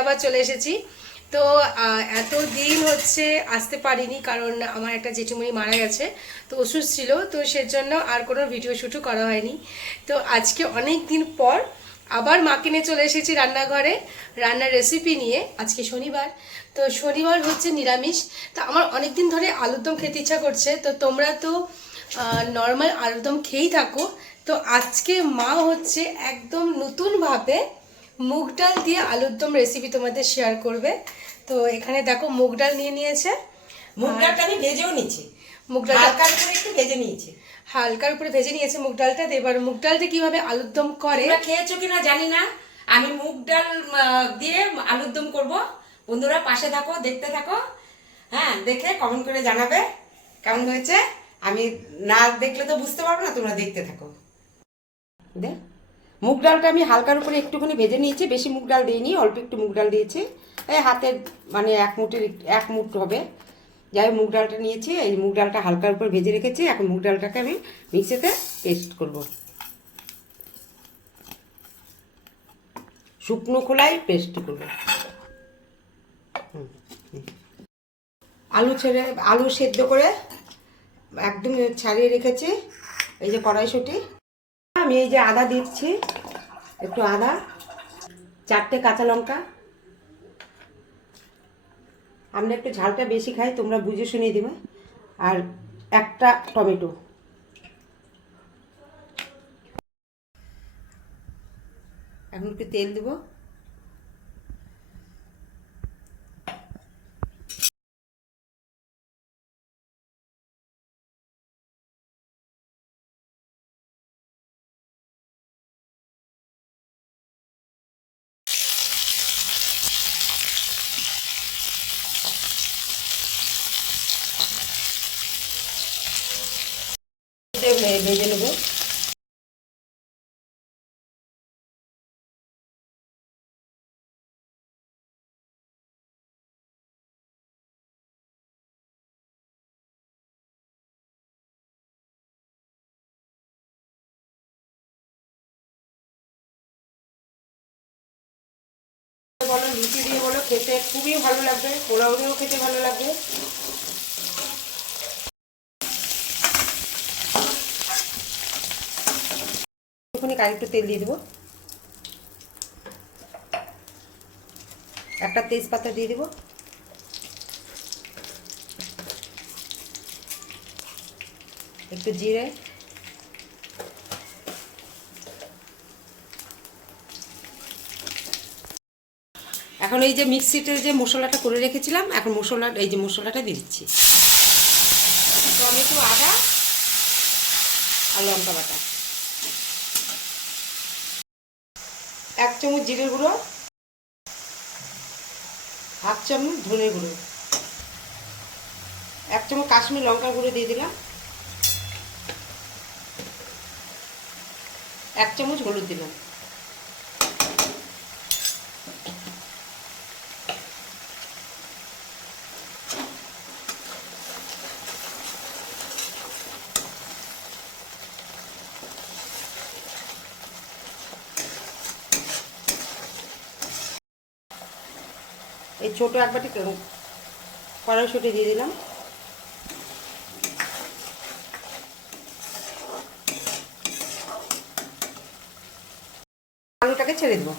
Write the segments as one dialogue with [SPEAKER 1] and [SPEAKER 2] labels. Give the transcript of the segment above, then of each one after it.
[SPEAKER 1] আবার চলে এসেছি। তো এত দিন হচ্ছে আসতে পারিনি কারণ আমার একটা জেঠিমণি মারা গেছে, তো ওষুধ ছিল, তো সেজন্য আর কোনো ভিডিও শ্যুটও করা হয়নি। তো আজকে অনেক দিন পর আবার মাকে নিয়ে চলে এসেছি রান্নাঘরে, রান্নার রেসিপি নিয়ে আজকে শনিবার। তো শনিবার হচ্ছে নিরামিষ। তো আমার অনেক দিন ধরে আলুর দম খেতে ইচ্ছা করছে, তো তোমরা তো নর্মাল আলুর দম খেয়েই থাকো। তো আজকে মা হচ্ছে একদম নতুনভাবে মুগ ডাল দিয়ে আলুর দম রেসিপি তোমাদের শেয়ার করবে। তো এখানে দেখো মুগ ডাল নিয়ে নিয়েছে।
[SPEAKER 2] মুগ ডালটা আমি ভেজেও নিচ্ছি
[SPEAKER 1] মুগ ডাল
[SPEAKER 2] হালকার উপরে একটু ভেজে নিয়েছি।
[SPEAKER 1] হালকার উপরে ভেজে নিয়েছে মুগ ডালটা। এবার মুগ ডালটা কীভাবে আলুর দম করে?
[SPEAKER 2] খেয়েছো কিনা জানি না। আমি মুগ ডাল দিয়ে আলুর দম করব। বন্ধুরা পাশে থাকো দেখতে থাকো। হ্যাঁ দেখে কমেন্ট করে জানাবে কেমন হয়েছে। আমি না দেখলে তো বুঝতে পারব না তোমরা দেখতে থাকো। দে। মুগ ডালটা আমি হালকার উপরে একটুখানি ভেজে নিয়েছি, বেশি মুগ ডাল দিইনি, অল্প একটু মুগ ডাল দিয়েছি। এই হাতের মানে এক মুঠের এক মুঠ হবে। যাই মুগ ডালটা নিয়েছি, এই মুগ ডালটা হালকার উপর ভেজে রেখেছি, এখন মুগ ডালটাকে আমি মিক্সিতে পেস্ট করব। শুকনো খোলাই পেস্ট করব। আলু ছেড়ে, আলু সেদ্ধ করে একদম ছাড়িয়ে রেখেছি, এই যে কড়াইশুঁটি। আমি এই যে আদা দিচ্ছি, একটু আদা, চারটে কাঁচা লঙ্কা। আমরা একটু ঝালটা বেশি খাই, তোমরা বুঝে শুনিয়ে দেবে। আর একটা টমেটো। এখন একটু তেল দেবো। ভেজে নেব। বলো, লুচি দিয়ে বলো, খেতে খুবই ভালো লাগবে, পোলাও দিয়েও খেতে ভালো লাগবে। একটুখানি আরেকটু তেল দিয়ে দেবো। একটা তেজপাতা দিয়ে দেবো। একটু জিরে। এখন এই যে মিক্সিতে যে মশলাটা করে রেখেছিলাম, এখন মশলা, এই যে মশলাটা দিয়ে দিচ্ছি। টমেটো, আদা আর লঙ্কা বাটা। এক চামচ জিরে গুঁড়ো, হাফ চামচ ধনে গুঁড়ো, এক চামচ কাশ্মীর লঙ্কা গুঁড়ো দিয়ে দিলাম, এক চামচ হলুদ দিলাম। এই ছোট এক বাটি কড়াইশুটি দিয়ে দিলাম। আলুটাকে ছেড়ে দেবো।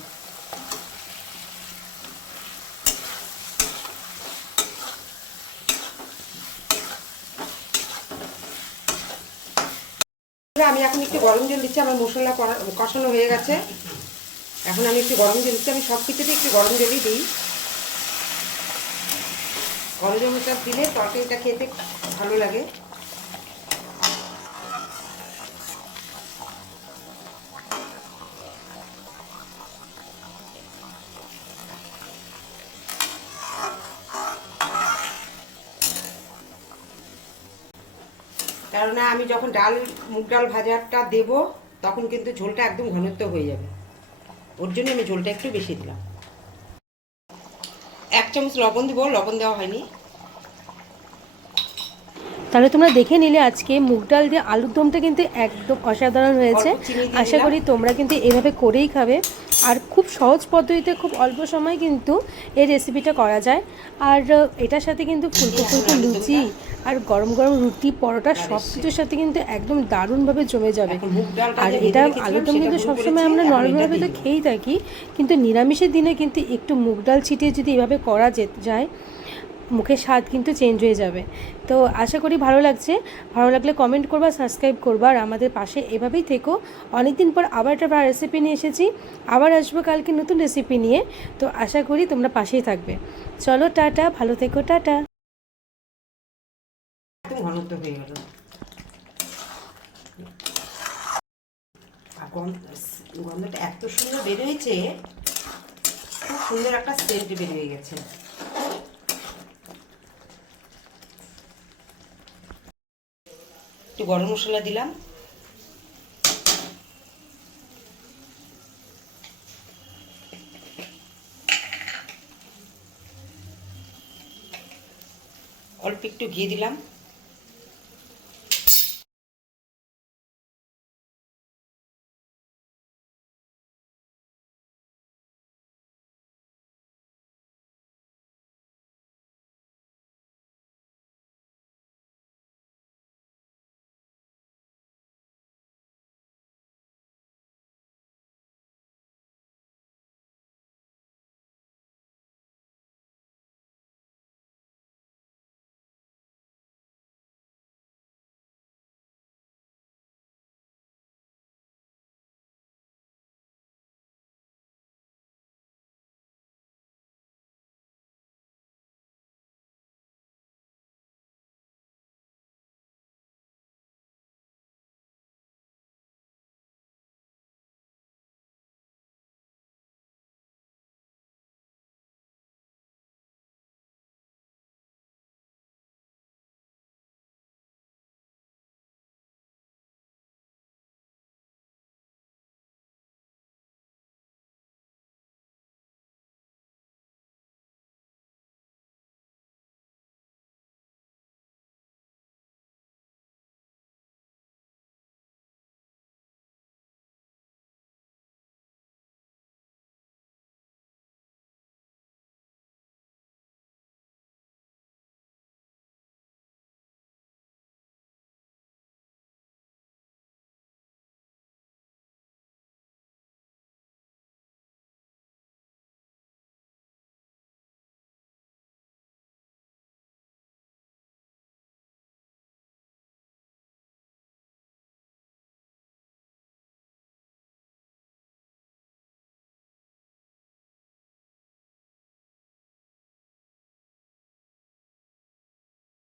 [SPEAKER 2] আমি এখন একটু গরম জল দিচ্ছি, আমার মশলা কষানো হয়ে গেছে। এখন আমি একটু গরম জল দিচ্ছি, আমি সব কিছুতে একটু গরম জলই দিই। গরম জলটা দিলে তরকারিটা খেতে ভালো লাগে। কেননা আমি যখন ডাল, মুগ ডাল ভাজাটা দেবো, তখন কিন্তু ঝোলটা একদম ঘনত্ব হয়ে যাবে। ওর জন্য আমি ঝোলটা একটু বেশি দিলাম। এক চামচ লবণ দিব লবণ দেওয়া হয়নি।
[SPEAKER 1] তাহলে তোমরা দেখে নিলে আজকে মুগ ডাল দিয়ে আলুর দমটা কিন্তু একদম অসাধারণ হয়েছে। আশা করি তোমরা কিন্তু এভাবে করেই খাবে। আর খুব খুব সহজ পদ্ধতিতে খুব অল্প সময় কিন্তু এই রেসিপিটা করা যায়। আর এটার সাথে কিন্তু ফুলকো ফুলকো লুচি আর গরম গরম রুটি পরোটা সব কিছুর সাথে কিন্তু একদম দারুণভাবে জমে যাবে। আর এটা আলুদম কিন্তু সবসময় আমরা নর্মালভাবে তো খেয়েই থাকি কিন্তু নিরামিষের দিনে কিন্তু একটু মুগ ডাল ছিটিয়ে যদি এভাবে করা যে- যায় মুখের স্বাদ কিন্তু চেঞ্জ হয়ে যাবে। তো আশা করি ভালো লাগছে। ভালো লাগলে কমেন্ট করবা সাবস্ক্রাইব করবা আর আমাদের পাশে এভাবেই থেকো। অনেকদিন পর আবার একটা রেসিপি নিয়ে এসেছি। আবার আসব কালকে নতুন রেসিপি নিয়ে। তো আশা করি তোমরা পাশেই থাকবে। চলো টাটা ভালো থেকো টাটা।
[SPEAKER 2] ঘনত্ব হয়ে গেল। গন্ধটা এত সুন্দর বের হয়েছে, খুব সুন্দর একটা সেন্ট বের হয়ে গেছে। একটু গরম মশলা দিলাম। অল্প একটু ঘি দিলাম।